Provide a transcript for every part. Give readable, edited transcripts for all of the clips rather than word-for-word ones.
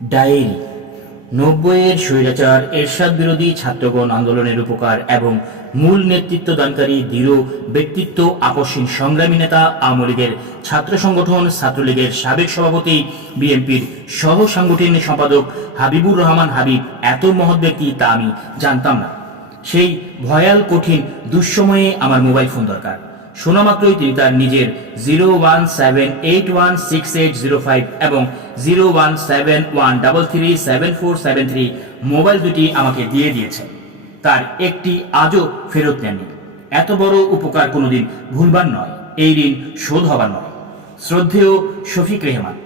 Diary ৯০-এর স্বৈরাচার এরশাদ বিরোধী ছাত্রগণ আন্দোলনের উপকার এবং মূল নেতৃত্ব দানকারী দৃঢ় ব্যক্তিত্ব আপসহীন সংগ্রামী নেতা আওয়ামী লীগের ছাত্র সংগঠন ছাত্রলীগের সাবেক সভাপতি বিএনপির সহ সাংগঠনিক সম্পাদক হাবিবুর রহমান হাবিব এত মহৎ ব্যক্তি তা আমি জানতাম না। সেই ভয়াল কঠিন দুঃসময়ে আমার মোবাইল ফোন দরকার। শোনা মাত্রই তিনি তার নিজের 01781680680 এবং 017133747 মোবাইল দুটি আমাকে দিয়ে দিয়েছেন। তার একটি আজও ফেরত নেননি। এত বড় উপকার কোনোদিন ভুলবার নয়, এই ঋণ শোধ হবার নয়। শ্রদ্ধেয় শফিক রেহমান,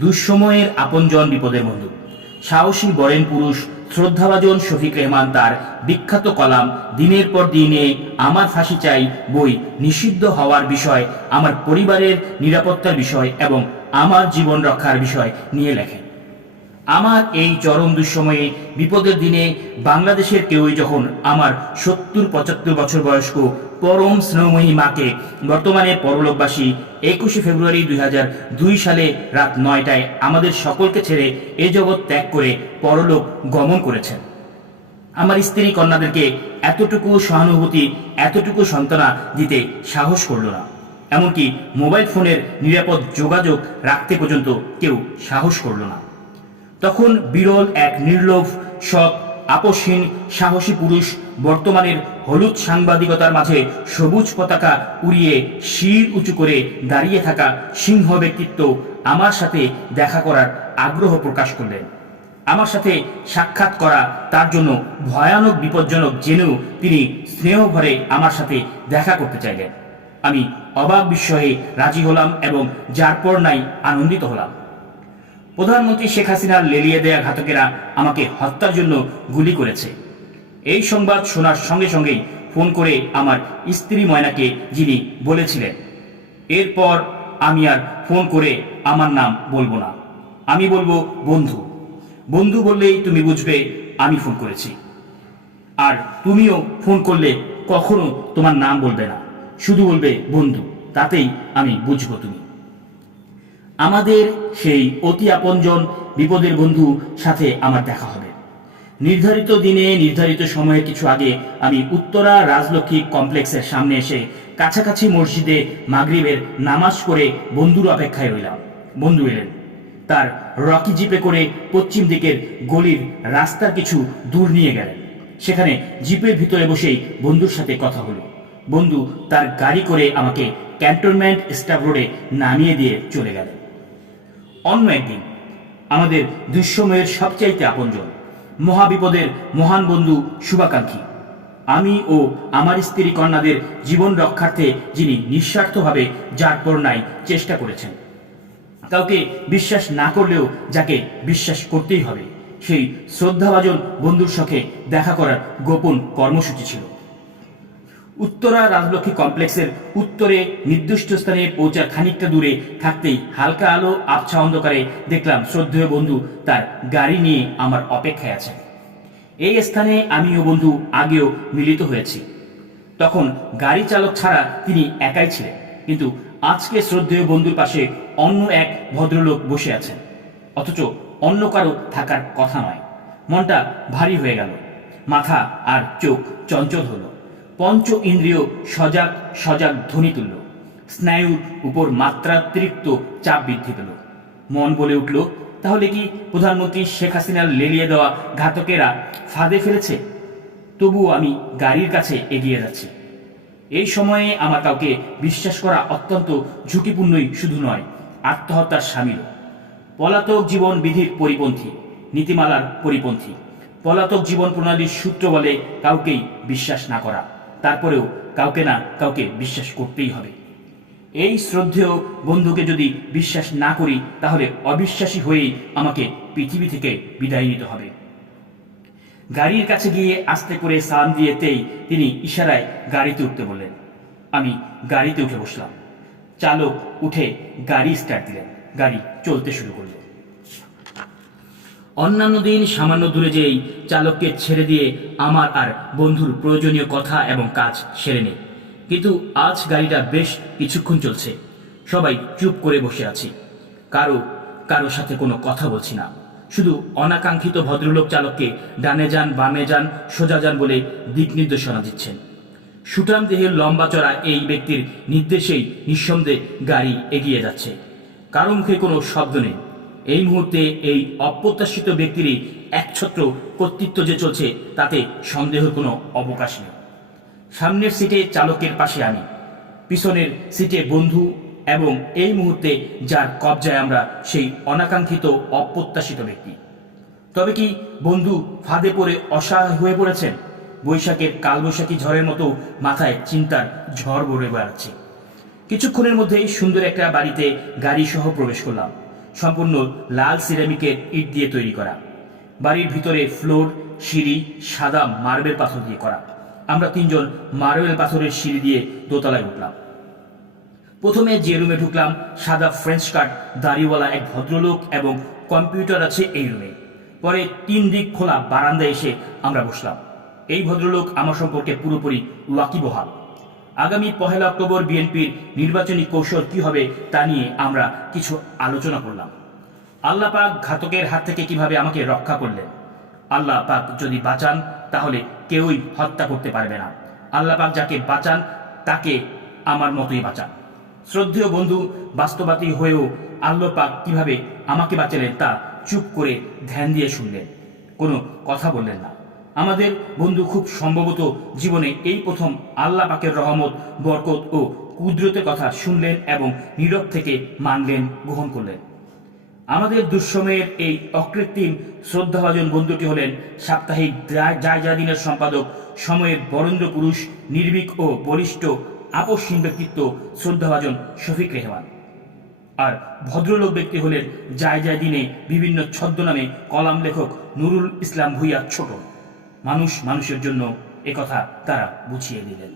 দুঃসময়ের আপনজন বিপদের বন্ধু, সাহসী বরেন পুরুষ শ্রদ্ধাভাজন শফিক রেহমান তার বিখ্যাত কলাম দিনের পর দিনে আমার ফাঁসি চাই বই নিষিদ্ধ হওয়ার বিষয়, আমার পরিবারের নিরাপত্তার বিষয় এবং আমার জীবন রক্ষার বিষয় নিয়ে লেখেন। আমার এই চরম দুঃসময়ে বিপদের দিনে বাংলাদেশের কেউই যখন আমার ৭০-৭৫ বছর বয়স্ক পরম স্নেহময়ী মাকে, বর্তমানে পরলোকবাসী ২১শে ফেব্রুয়ারি ২০০২ সালে রাত ৯টায় আমাদের সকলকে ছেড়ে এ জগৎ ত্যাগ করে পরলোক গমন করেছেন, আমার স্ত্রী কন্যাদেরকে এতটুকু সহানুভূতি, এতটুকু সান্ত্বনা দিতে সাহস করল না। এমনকি মোবাইল ফোনের নিরাপদ যোগাযোগ রাখতে পর্যন্ত কেউ সাহস করল না। তখন বিরল এক নির্লোভ, সৎ, আপসহীন, সাহসী পুরুষ, বর্তমানের হলুদ সাংবাদিকতার মাঝে সবুজ পতাকা উড়িয়ে শির উঁচু করে দাঁড়িয়ে থাকা সিংহ ব্যক্তিত্ব আমার সাথে দেখা করার আগ্রহ প্রকাশ করলেন। আমার সাথে সাক্ষাৎ করা তার জন্য ভয়ানক বিপজ্জনক জেনেও তিনি স্নেহ ভরে আমার সাথে দেখা করতে চাইলেন। আমি অবাক বিস্ময়ে রাজি হলাম এবং যার পর নাই আনন্দিত হলাম। প্রধানমন্ত্রী শেখ হাসিনার লেলিয়ে দেয়া ঘাতকেরা আমাকে হত্যার জন্য গুলি করেছে। এই সংবাদ শোনার সঙ্গে সঙ্গেই ফোন করে আমার স্ত্রী ময়নাকে, যিনি বলেছিলেন এরপর আমি আর ফোন করে আমার নাম বলবো না, আমি বলবো বন্ধু। বন্ধু বললেই তুমি বুঝবে আমি ফোন করেছি, আর তুমিও ফোন করলে কখনো তোমার নাম বলবে না, শুধু বলবে বন্ধু, তাতেই আমি বুঝবো তুমি। আমাদের সেই অতি আপনজন বিপদের বন্ধু সাথে আমার দেখা হবে। নির্ধারিত দিনে নির্ধারিত সময়ের কিছু আগে আমি উত্তরা রাজলক্ষ্মী কমপ্লেক্সের সামনে এসে কাছাকাছি মসজিদে মাগরিবের নামাজ পড়ে বন্ধুর অপেক্ষায় রইলাম। বন্ধু এলেন, তার রকি জিপে করে পশ্চিম দিকের গলির রাস্তার কিছু দূর নিয়ে গেলেন। সেখানে জিপের ভিতরে বসেই বন্ধুর সাথে কথা হলো। বন্ধু তার গাড়ি করে আমাকে ক্যান্টনমেন্ট স্টাফ রোডে নামিয়ে দিয়ে চলে গেলেন। অন্য একদিন আমাদের দুঃসময়ের সবচাইতে আপনজন, মহাবিপদের মহান বন্ধু শুভাকাঙ্ক্ষী, আমি ও আমার স্ত্রী কন্যাদের জীবন রক্ষার্থে যিনি নিঃস্বার্থভাবে যার পর নাই চেষ্টা করেছেন, কাউকে বিশ্বাস না করলেও যাকে বিশ্বাস করতেই হবে, সেই শ্রদ্ধাভাজন বন্ধুর সাথে দেখা করার গোপন কর্মসূচি ছিল। উত্তরা রাজলক্ষ্মী কমপ্লেক্সের উত্তরে নির্দিষ্ট স্থানে পৌঁছার খানিকটা দূরে থাকতেই হালকা আলো আবছা অন্ধকারে দেখলাম শ্রদ্ধেয় বন্ধু তার গাড়ি নিয়ে আমার অপেক্ষায় আছেন। এই স্থানে আমি ও বন্ধু আগেও মিলিত হয়েছি। তখন গাড়ি চালক ছাড়া তিনি একাই ছিলেন, কিন্তু আজকে শ্রদ্ধেয় বন্ধুর পাশে অন্য এক ভদ্রলোক বসে আছেন, অথচ অন্য কারো থাকার কথা নয়। মনটা ভারী হয়ে গেল, মাথা আর চোখ চঞ্চল হলো, পঞ্চ ইন্দ্রিয় সজাগ সজাগ ধ্বনি তুলল, স্নায়ুর উপর মাত্রাতিরিক্ত চাপ বৃদ্ধি পেল। মন বলে উঠল, তাহলে কি প্রধানমন্ত্রী শেখ হাসিনার লেলিয়ে দেওয়া ঘাতকেরা ফাঁদে ফেলেছে? তবুও আমি গাড়ির কাছে এগিয়ে যাচ্ছি। এই সময়ে আমার কাউকে বিশ্বাস করা অত্যন্ত ঝুঁকিপূর্ণই শুধু নয়, আত্মহত্যার সামিল। পলাতক জীবন বিধির পরিপন্থী, নীতিমালার পরিপন্থী। পলাতক জীবন প্রণালীর সূত্র বলে কাউকেই বিশ্বাস না করা, তারপরেও কাউকে না কাউকে বিশ্বাস করতেই হবে। এই শ্রদ্ধেয় বন্ধুকে যদি বিশ্বাস না করি, তাহলে অবিশ্বাসী হয়েই আমাকে পৃথিবী থেকে বিদায় নিতে হবে। গাড়ির কাছে গিয়ে আস্তে করে সালাম দিয়েতেই তিনি ইশারায় গাড়িতে উঠতে বললেন। আমি গাড়িতে উঠে বসলাম। চালক উঠে গাড়ি স্টার্ট দিলেন। গাড়ি চলতে শুরু করল। অন্যান্য দিন সামান্য দূরে যেই চালককে ছেড়ে দিয়ে আমার আর বন্ধুর প্রয়োজনীয় কথা এবং কাজ সেরে নেই, কিন্তু আজ গাড়িটা বেশ কিছুক্ষণ চলছে। সবাই চুপ করে বসে আছি, কারো সাথে কোনো কথা বলছি না। শুধু অনাকাঙ্ক্ষিত ভদ্রলোক চালককে ডানে যান, বামে যান, সোজা যান বলে দিক নির্দেশনা দিচ্ছেন। সুঠাম দেহের লম্বা চড়া এই ব্যক্তির নির্দেশেই নিঃসন্দেহে গাড়ি এগিয়ে যাচ্ছে। কারো মুখে কোনো শব্দ নেই। এই মুহূর্তে এই অপ্রত্যাশিত ব্যক্তিরই একছত্র কর্তৃত্ব যে চলছে তাতে সন্দেহের কোনো অবকাশ নেই। সামনের সিটে চালকের পাশে আমি, পিছনের সিটে বন্ধু, এবং এই মুহূর্তে যার কবজায় আমরা সেই অনাকাঙ্ক্ষিত অপ্রত্যাশিত ব্যক্তি। তবে কি বন্ধু ফাঁদে পড়ে অসহায় হয়ে পড়েছেন? বৈশাখের কালবৈশাখী ঝড়ের মতো মাথায় চিন্তার ঝড় বয়ে বেড়াচ্ছে। কিছুক্ষণের মধ্যেই সুন্দর একটা বাড়িতে গাড়ি সহ প্রবেশ করলাম। সম্পূর্ণ লাল সিরামিকের ইট দিয়ে তৈরি করা। বাড়ির ভিতরে ফ্লোর, সিঁড়ি সাদা মার্বেল পাথর দিয়ে করা। আমরা তিনজন মার্বেল পাথরের সিঁড়ি দিয়ে দোতলায় উঠলাম। প্রথমে যে রুমে ঢুকলাম, সাদা ফ্রেঞ্চ কাট দাড়িওয়ালা এক ভদ্রলোক এবং কম্পিউটার আছে এই রুমে। পরে 3 দিক খোলা বারান্দায় এসে আমরা বসলাম। এই ভদ্রলোক আমার সম্পর্কে পুরোপুরি ওয়াকিবহাল। আগামী 1 অক্টোবর বিএনপির নির্বাচনী কৌশল কি হবে তা নিয়ে আমরা কিছু আলোচনা করলাম। আল্লাহ পাক ঘাতকের হাত থেকে কিভাবে আমাকে রক্ষা করলেন। আল্লাহ পাক যদি বাঁচান তাহলে কেউই হত্যা করতে পারবে না। আল্লাহ পাক যাকে বাঁচান তাকে আমার মতোই বাঁচান। শ্রদ্ধেয় বন্ধু বাস্তববাদী হয়েও আল্লাহ পাক কিভাবে আমাকে বাঁচালেন তা চুপ করে ধ্যান দিয়ে শুনলেন, কোনো কথা বললেন না। আমাদের বন্ধু খুব সম্ভবত জীবনে এই প্রথম আল্লাহ পাকের রহমত, বরকত ও কুদরতের কথা শুনলেন এবং নীরব থেকে মানলেন, গ্রহণ করলেন। আমাদের দুঃসময়ের এই অকৃত্রিম শ্রদ্ধাভাজন বন্ধুটি হলেন সাপ্তাহিক জায়জাদিনের সম্পাদক, সময়ের বরেন্দ্র পুরুষ, নির্ভীক ও বলিষ্ঠ আপসহীন ব্যক্তিত্ব শ্রদ্ধাভাজন শফিক রেহমান। আর ভদ্রলোক ব্যক্তি হলেন জায়জাদিনে বিভিন্ন ছদ্মনামে কলাম লেখক নুরুল ইসলাম ভূঁইয়া ছোট। মানুষ মানুষের জন্য একথা তারা বুঝিয়ে দিলেন।